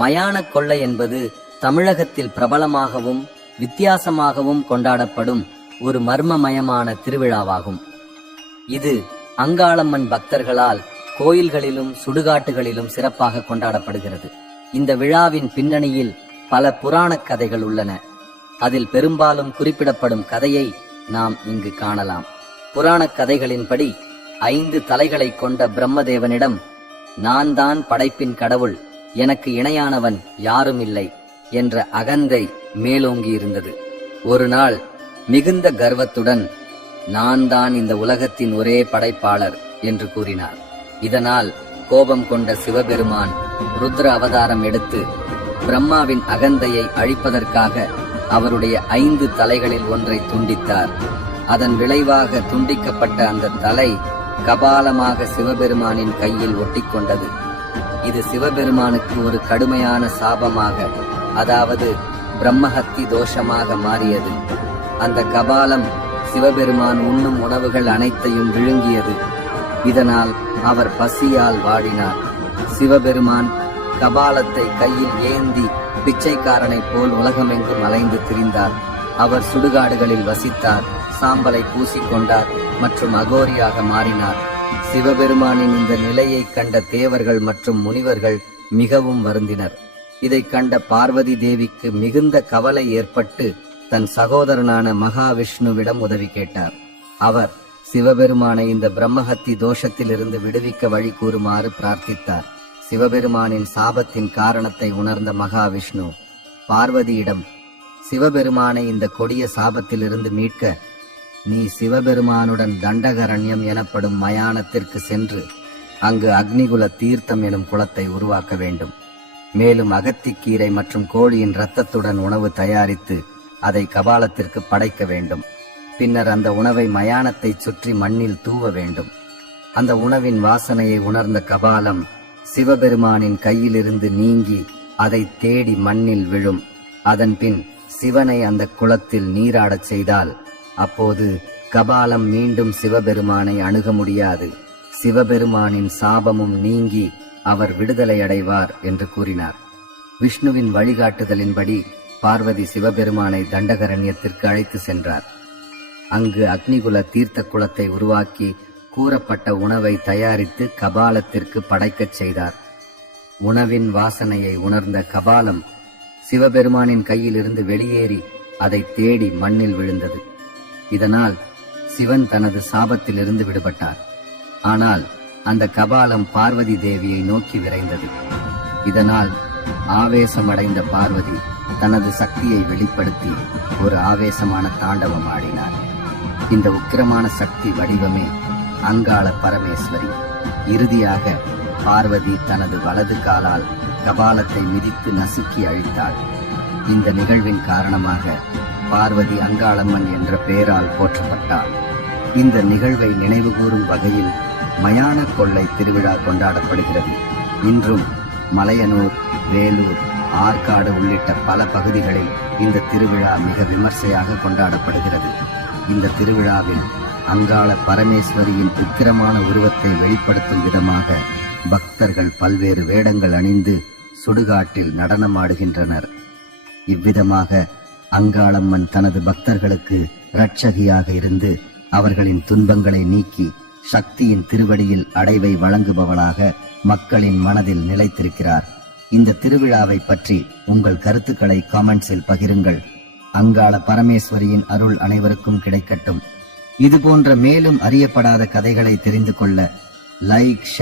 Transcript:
மயானக் கொள்ளை என்பது தமிழகத்தில் பிரபலமாகவும் வித்தியாசமாகவும் கொண்டாடப்படும் ஒரு மர்மமயமான திருவிழாவாகும். இது அங்காளம்மன் பக்தர்களால் கோயில்களிலும் சுடுகாட்டுகளிலும் சிறப்பாக கொண்டாடப்படுகிறது. இந்த விழாவின் பின்னணியில் பல புராணக் கதைகள் உள்ளன. அதில் பெரும்பாலும் குறிப்பிடப்படும் கதையை நாம் இங்கு காணலாம். புராணக் கதைகளின்படி 5 தலைகளை கொண்ட பிரம்மதேவனிடம் நான் தான் படைப்பின் கடவுள், எனக்கு இணையானவன் யாரும் இல்லை என்ற அகந்தை மேலோங்கி இருந்தது. ஒரு நாள் மிகுந்த கர்வத்துடன் நான் தான் இந்த உலகத்தின் ஒரே படைப்பாளர் என்று கூறினார். இதனால் கோபம் கொண்ட சிவபெருமான் ருத்ர அவதாரம் எடுத்து பிரம்மாவின் அகந்தையை அழிப்பதற்காக அவருடைய 5 தலைகளில் ஒன்றை துண்டித்தார். அதன் விளைவாக துண்டிக்கப்பட்ட அந்த தலை கபாலமாக சிவபெருமானின் கையில் ஒட்டிக்கொண்டது. இது சிவபெருமானுக்கு ஒரு கடுமையான சாபமாக, அதாவது பிரம்மஹத்தி தோஷமாக மாறியது. அந்த கபாலம் சிவபெருமான் உண்ணும் உணவுகள் அனைத்தையும் விழுங்கியது. இதனால் அவர் பசியால் வாடினார். சிவபெருமான் கபாலத்தை கையில் ஏந்தி பிச்சைக்காரனைப் போல் உலகமெங்கும் அலைந்து திரிந்தார். அவர் சுடுகாடுகளில் வசித்தார், சாம்பலை பூசிக்கொண்டார் மற்றும் அகோரியாக மாறினார். சிவபெருமானின் இந்த நிலையை கண்ட தேவர்கள் மற்றும் முனிவர்கள் மிகவும் வருந்தினர். இதை கண்ட பார்வதி தேவிக்கு மிகுந்த கவலை ஏற்பட்டு தன் சகோதரனான மகாவிஷ்ணுவிடம் உதவி கேட்டார். அவர் சிவபெருமானை இந்த பிரம்மஹத்தி தோஷத்திலிருந்து விடுவிக்க வழி கூறுமாறு பிரார்த்தித்தார். சிவபெருமானின் சாபத்தின் காரணத்தை உணர்ந்த மகாவிஷ்ணு பார்வதியிடம், சிவபெருமானை இந்த கொடிய சாபத்திலிருந்து மீட்க நீ சிவபெருமானுடன் தண்டகரண்யம் எனப்படும் மயானத்திற்கு சென்று அங்கு அக்னிகுல தீர்த்தம் எனும் குளத்தை உருவாக்க வேண்டும். மேலும் அகத்திக்கீரை மற்றும் கோழியின் இரத்தத்துடன் உணவு தயாரித்து அதை கபாலத்திற்கு படைக்க வேண்டும். பின்னர் அந்த உணவை மயானத்தை சுற்றி மண்ணில் தூவ வேண்டும். அந்த உணவின் வாசனையை உணர்ந்த கபாலம் சிவபெருமானின் கையிலிருந்து நீங்கி அதை தேடி மண்ணில் விழும். அதன்பின் சிவனை அந்த குளத்தில் நீராடச் செய்தால் அப்போது கபாலம் மீண்டும் சிவபெருமானை அணுக முடியாது. சிவபெருமானின் சாபமும் நீங்கி அவர் விடுதலை அடைவார் என்று கூறினார். விஷ்ணுவின் வழிகாட்டுதலின்படி பார்வதி சிவபெருமானை தண்டகரண்யத்திற்கு அழைத்து சென்றார். அங்கு அக்னிகுல தீர்த்த குளத்தை உருவாக்கி கூறப்பட்ட உணவை தயாரித்து கபாலத்திற்கு படைக்கச் செய்தார். உணவின் வாசனையை உணர்ந்த கபாலம் சிவபெருமானின் கையிலிருந்து வெளியேறி அதை தேடி மண்ணில் விழுந்தது. இதனால் சிவன் தனது சாபத்திலிருந்து விடுபட்டார். ஆனால் அந்த கபாலம் பார்வதி தேவியை நோக்கி விரைந்தது. இதனால் ஆவேசமடைந்த பார்வதி தனது சக்தியை வெளிப்படுத்தி ஒரு ஆவேசமான தாண்டவம் ஆடினார். இந்த உக்கிரமான சக்தி வடிவமே அங்காள பரமேஸ்வரி. இறுதியாக பார்வதி தனது வலது காலால் கபாலத்தை மிதித்து நசுக்கி அழித்தாள். இந்த நிகழ்வின் காரணமாக பார்வதி அங்காளம்மன் என்ற பெயரால் போற்றப்பட்டாள். இந்த நிகழ்வை நினைவுகூரும் வகையில் மயான கொள்ளை திருவிழா கொண்டாடப்படுகிறது. இன்றும் மலையனூர், வேலூர், ஆற்காடு உள்ளிட்ட பல பகுதிகளில் இந்த திருவிழா மிக விமர்சையாக கொண்டாடப்படுகிறது. இந்த திருவிழாவில் அங்காள பரமேஸ்வரியின் உக்கிரமான உருவத்தை வெளிப்படுத்தும் விதமாக பக்தர்கள் பல்வேறு வேடங்கள் அணிந்து சுடுகாட்டில் நடனமாடுகின்றனர். இவ்விதமாக அங்காளம்மன் தனது பக்தர்களுக்கு இரட்சகியாக இருந்து அவர்களின் துன்பங்களை நீக்கி சக்தியின் திருவடியில் அடைவை வழங்குபவளாக மக்களின் மனதில் நிலைத்திருக்கிறார். இந்த திருவிழாவை பற்றி உங்கள் கருத்துக்களை காமெண்ட்ஸில் பகிருங்கள். அங்காள பரமேஸ்வரியின் அருள் அனைவருக்கும் கிடைக்கட்டும். இதுபோன்ற மேலும் அறியப்படாத கதைகளை தெரிந்து கொள்ள லைக், ஷேர்